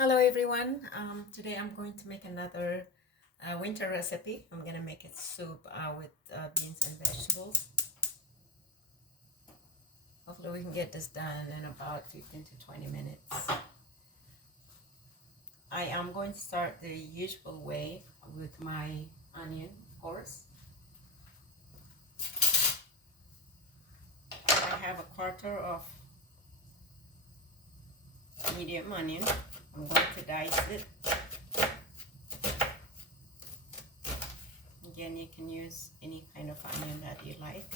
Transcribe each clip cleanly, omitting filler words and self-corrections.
Hello everyone. Today I'm going to make another winter recipe. I'm gonna make it soup with beans and vegetables. Hopefully we can get this done in about 15 to 20 minutes. I am going to start the usual way with my onion, of course. I have a quarter of medium onion. I'm going to dice it. Again, you can use any kind of onion that you like.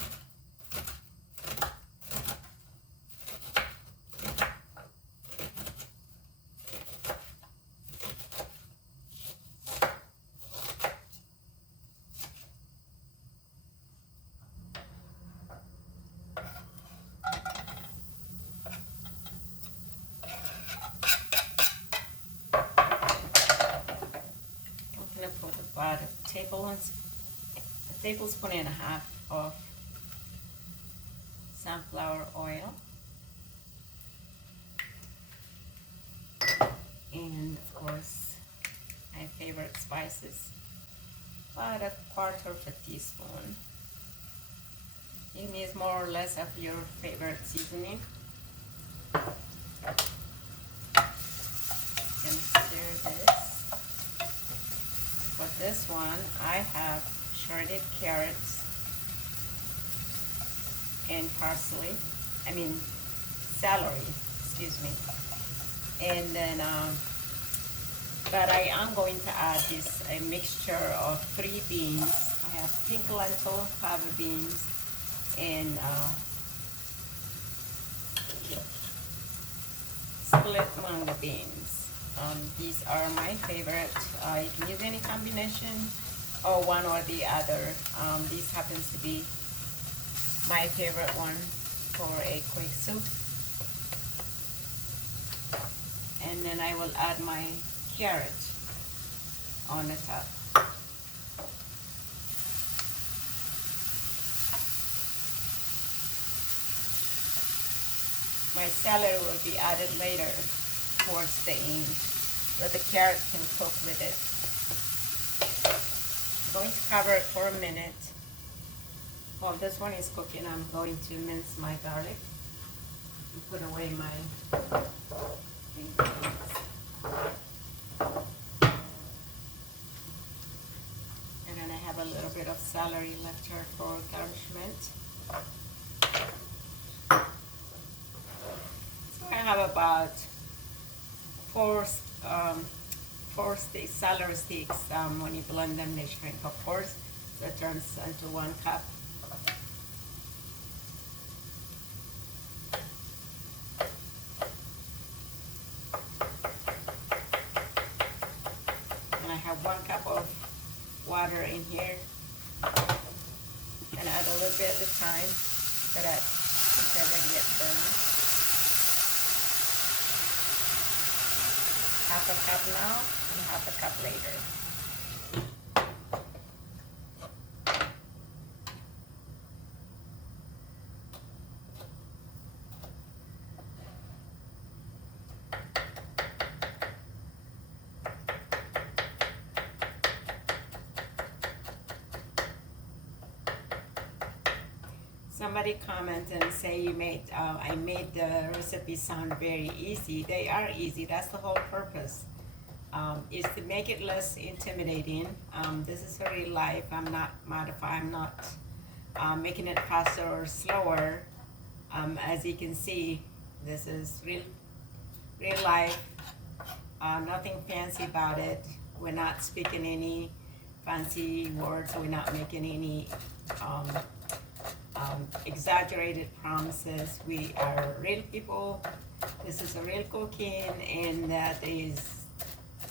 I'm gonna put about a tablespoon and a half of sunflower oil, and of course my favorite spices, about a quarter of a teaspoon. You can use more or less of your favorite seasoning. Gonna stir this. For this one, I have shredded carrots and parsley. I mean celery, excuse me. And then, but I am going to add a mixture of 3 beans. I have pink lentil, fava beans, and split manga beans. These are my favorite. You can use any combination or one or the other. This happens to be my favorite one for a quick soup. And then I will add my carrot on the top. My celery will be added later towards the end, but the carrot can cook with it. I'm going to cover it for a minute. While this one is cooking, I'm going to mince my garlic and put away my ingredients. And then I have a little bit of celery left here for garnishment. I have about four celery sticks. When you blend them, they shrink, of course. So it turns into 1 cup. And I have 1 cup of water in here. And add a little bit at a time so that it doesn't get burned. Half a cup now and half a cup later. Somebody comment and say you made I made the recipe sound very easy. They are easy. That's the whole purpose. Is to make it less intimidating. This is real life. I'm not modifying. I'm not making it faster or slower. As you can see, this is real life. Nothing fancy about it. We're not speaking any fancy words. We're not making any exaggerated promises. We are real people. This is a real cooking, and that is,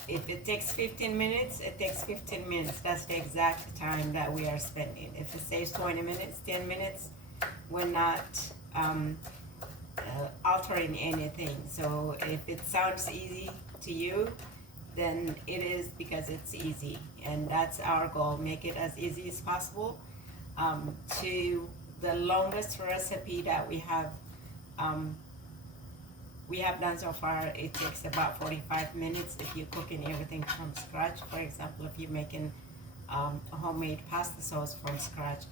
if it takes 15 minutes, it takes 15 minutes. That's the exact time that we are spending. If it saves 20 minutes, 10 minutes, we're not altering anything. So if it sounds easy to you, then it is because it's easy. And that's our goal. Make it as easy as possible. To the longest recipe that we have we have done so far, it takes about 45 minutes if you're cooking everything from scratch. For example, if you're making a homemade pasta sauce from scratch,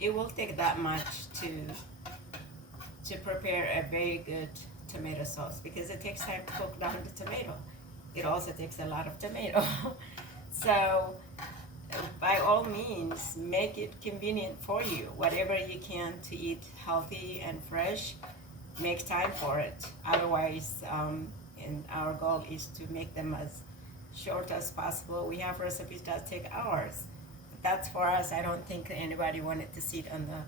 it will take that much to prepare a very good tomato sauce, because it takes time to cook down the tomato. It also takes a lot of tomato. So by all means, make it convenient for you. Whatever you can to eat healthy and fresh, make time for it. Otherwise, and our goal is to make them as short as possible. We have recipes that take hours. But that's for us. I don't think anybody wanted to sit on the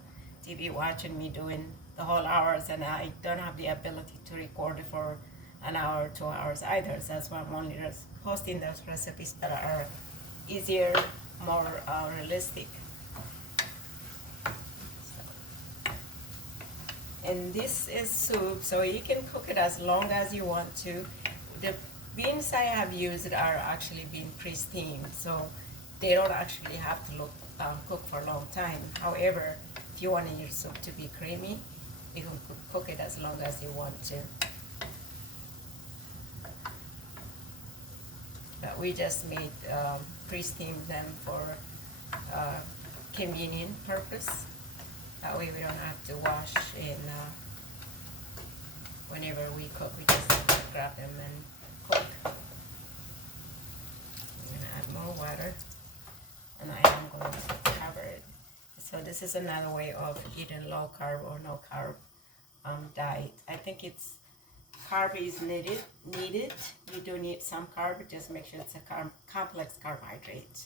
TV watching me doing the whole hours, and I don't have the ability to record it for an hour, 2 hours either. So that's why I'm only just posting those recipes that are easier, more realistic. And this is soup, so you can cook it as long as you want to. The beans I have used are actually being pre-steamed, so they don't actually have to cook for a long time. However, if you want your soup to be creamy, you can cook it as long as you want to. But we just made pre-steam them for convenient purpose. That way we don't have to wash, and whenever we cook, we just grab them and cook. I'm gonna add more water, and I am going to cover it. So this is another way of eating low carb or no carb diet. I think it's carb is needed. You do need some carb, but just make sure it's a complex carbohydrate,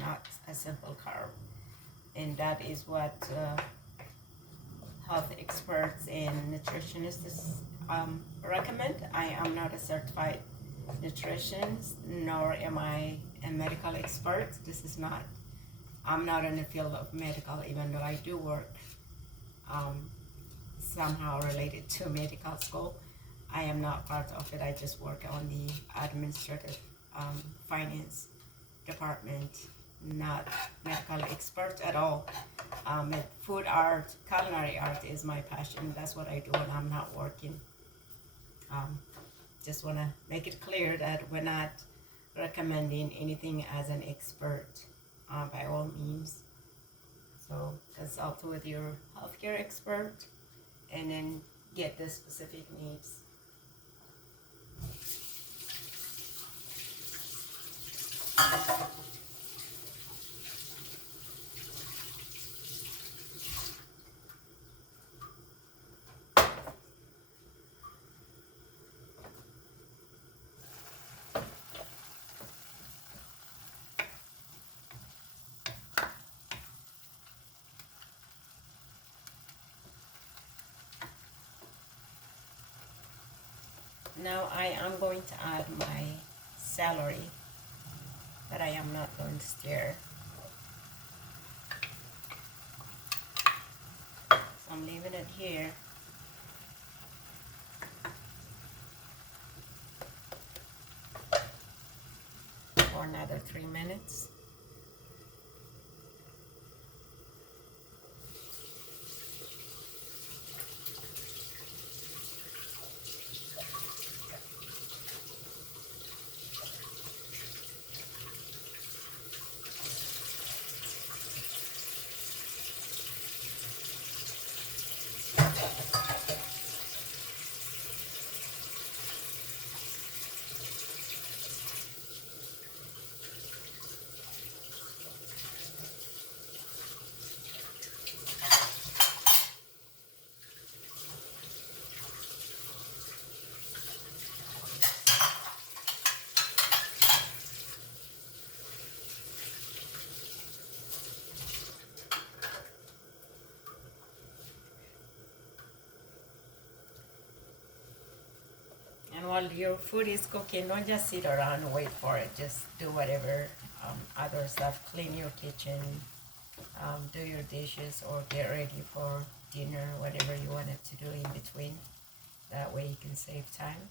not a simple carb. And that is what health experts and nutritionists recommend. I am not a certified nutritionist, nor am I a medical expert. I'm not in the field of medical, even though I do work somehow related to medical school. I am not part of it. I just work on the administrative finance department, not medical expert at all. Food art, culinary art is my passion. That's what I do when I'm not working. Just want to make it clear that we're not recommending anything as an expert, by all means. So consult with your healthcare expert and then get the specific needs. Now I am going to add my celery that I am not going to stir. So I'm leaving it here. For another 3 minutes. And while your food is cooking, don't just sit around and wait for it. Just do whatever other stuff. Clean your kitchen, do your dishes, or get ready for dinner, whatever you wanted to do in between. That way you can save time.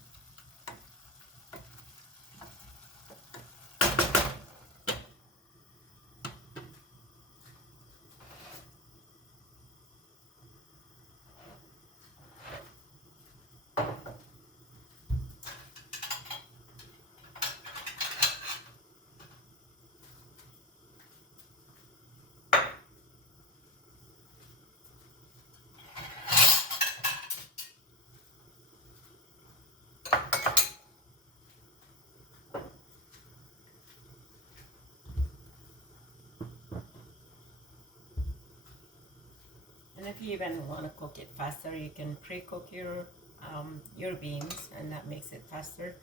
you even want to cook it faster, you can pre-cook your beans, and that makes it faster.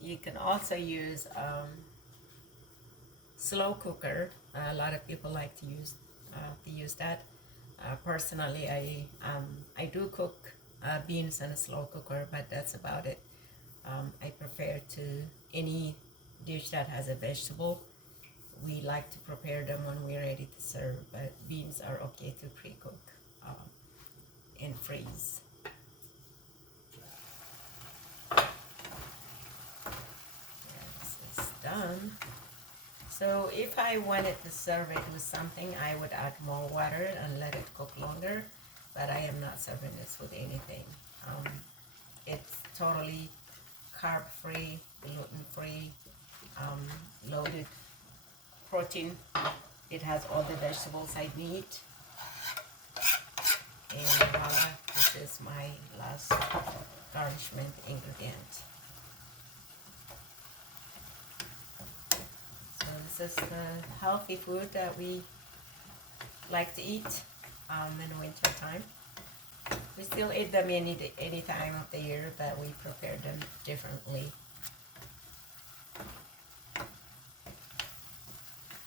You can also use slow cooker. A lot of people like to use that. Personally, I do cook beans in a slow cooker, but that's about it. I prefer to any dish that has a vegetable. We like to prepare them when we're ready to serve, but beans are okay to pre-cook and freeze. This is done. So if I wanted to serve it with something, I would add more water and let it cook longer, but I am not serving this with anything. It's totally carb-free, gluten-free, loaded protein. It has all the vegetables I need. And voila, this is my last garnishment ingredient. So this is the healthy food that we like to eat in winter time. We still eat them any time of the year, but we prepare them differently.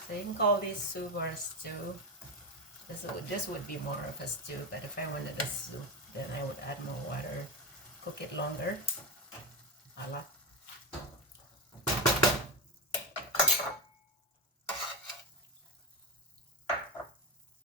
So you can call this soup or a stew. This would be more of a stew, but if I wanted a soup, then I would add more water, cook it longer. Voila.